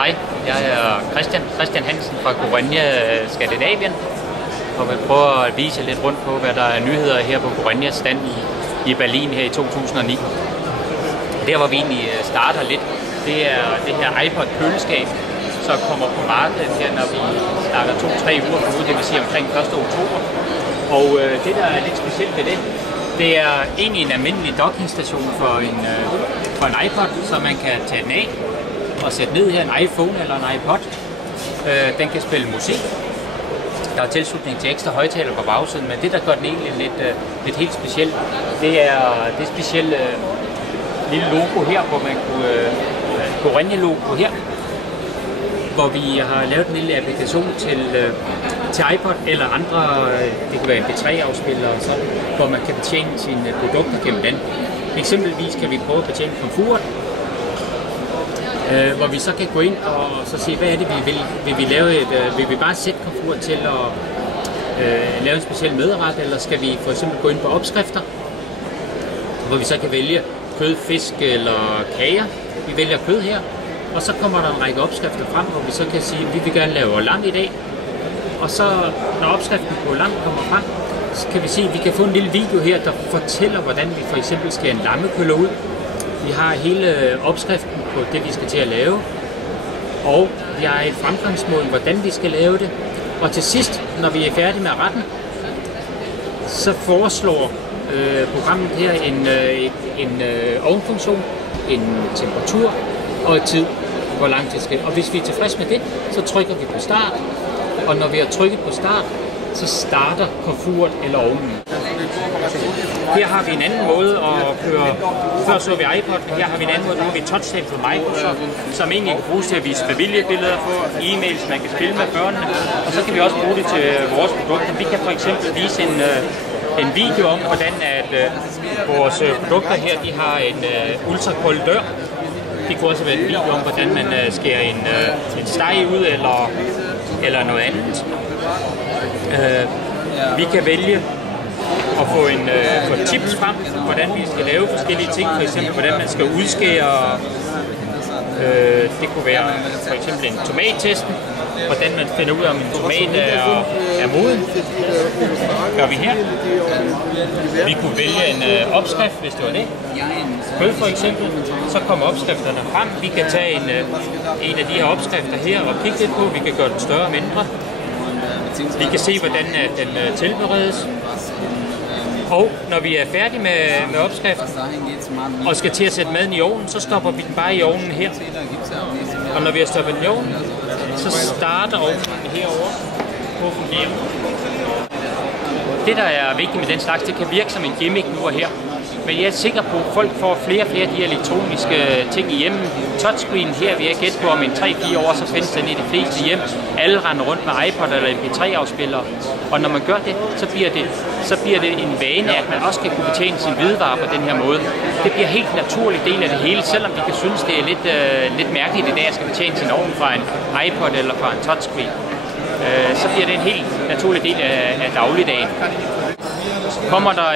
Hej, jeg er Christian Hansen fra Gorenia Skandinavien, og vil prøve at vise lidt rundt på, hvad der er nyheder her på Gorenias stand i Berlin her i 2009. Der hvor vi egentlig starter lidt, det er det her iPod køleskab, som kommer på markedet her, når vi snakker 2-3 uger på uge, det vil sige omkring 1. oktober. Og det der er lidt specielt ved det er egentlig en almindelig dockingstation for en iPod, så man kan tage den af og sætte ned her en iPhone eller en iPod. Den kan spille musik. Der er tilslutning til ekstra højtaler på bagsiden, men det der gør den egentlig lidt helt specielt, det er det specielle lille logo her, hvor man kunne Gorenia-logo her, hvor vi har lavet en lille applikation til iPod eller andre, det kan være MP3-afspillere og sådan, hvor man kan betjene sine produkter gennem den. Eksempelvis kan vi prøve at betjene komfuret, hvor vi så kan gå ind og så sige, hvad er det vi vil lave vil vi bare sætte komfuret til at lave en speciel madret, eller skal vi for eksempel gå ind på opskrifter, hvor vi så kan vælge kød, fisk eller kager. Vi vælger kød her, og så kommer der en række opskrifter frem, hvor vi så kan sige, at vi vil gerne lave lam i dag. Og så, når opskriften på lam kommer frem, så kan vi se, at vi kan få en lille video her, der fortæller, hvordan vi for eksempel skal en lammekøller ud. Vi har hele opskriften på det, vi skal til at lave, og vi har et fremgangsmål, hvordan vi skal lave det. Og til sidst, når vi er færdige med retten, så foreslår programmet her en ovenfunktion, en temperatur og et tid, hvor lang tid skal. Og hvis vi er tilfredse med det, så trykker vi på start, og når vi har trykket på start, så starter komfuret eller ovnen. Her har vi en anden måde at køre. Før så vi iPod, men her har vi en anden måde. Der har vi TouchTape fra Microsoft, som egentlig kan bruges til at vise familiebilleder på, e-mails, man kan spille med børnene, og så kan vi også bruge det til vores produkter. Vi kan for eksempel vise en video om, hvordan at vores produkter her, de har en ultrakold dør. Det kunne også være en video om, hvordan man skærer en steg ud eller noget andet. Vi kan vælge at få tips frem, hvordan vi skal lave forskellige ting, for eksempel hvordan man skal udskære. Det kunne være for eksempel en tomattesten, hvordan man finder ud af, om en tomat er moden. Gør vi her. Vi kunne vælge en opskrift, hvis det var det. Kød for eksempel. Så kommer opskrifterne frem. Vi kan tage en af de her opskrifter her og kigge lidt på. Vi kan gøre den større og mindre. Vi kan se, hvordan den tilberedes. Og når vi er færdige med opskriften og skal til at sætte maden i ovnen, så stopper vi den bare i ovnen her. Og når vi har stoppet den i ovnen, så starter ovnen herovre på at fungere. Det, der er vigtigt med den slags, det kan virke som en gimmick nu og her. Men jeg er sikker på, at folk får flere og flere af de elektroniske ting i hjemmet. Touchscreen her, vi har gætte på om en 3-4 år, så findes den i de fleste hjem. Alle render rundt med iPod eller MP3-afspillere. Og når man gør det, så bliver det en vane, at man også kan kunne betjene sin hvidevare på den her måde. Det bliver helt naturlig del af det hele, selvom vi kan synes, det er lidt mærkeligt i dag, at skal betjene sin ovn fra en iPod eller fra en touchscreen. Så bliver det en helt naturlig del af dagligdagen. Kommer der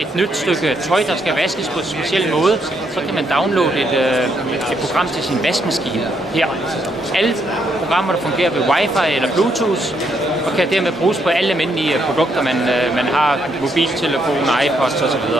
et nyt stykke tøj, der skal vaskes på en speciel måde, så kan man downloade et program til sin vaskemaskine her. Alle programmer, der fungerer ved Wi-Fi eller Bluetooth, og kan dermed bruges på alle almindelige produkter, man har, mobiltelefon, iPods osv.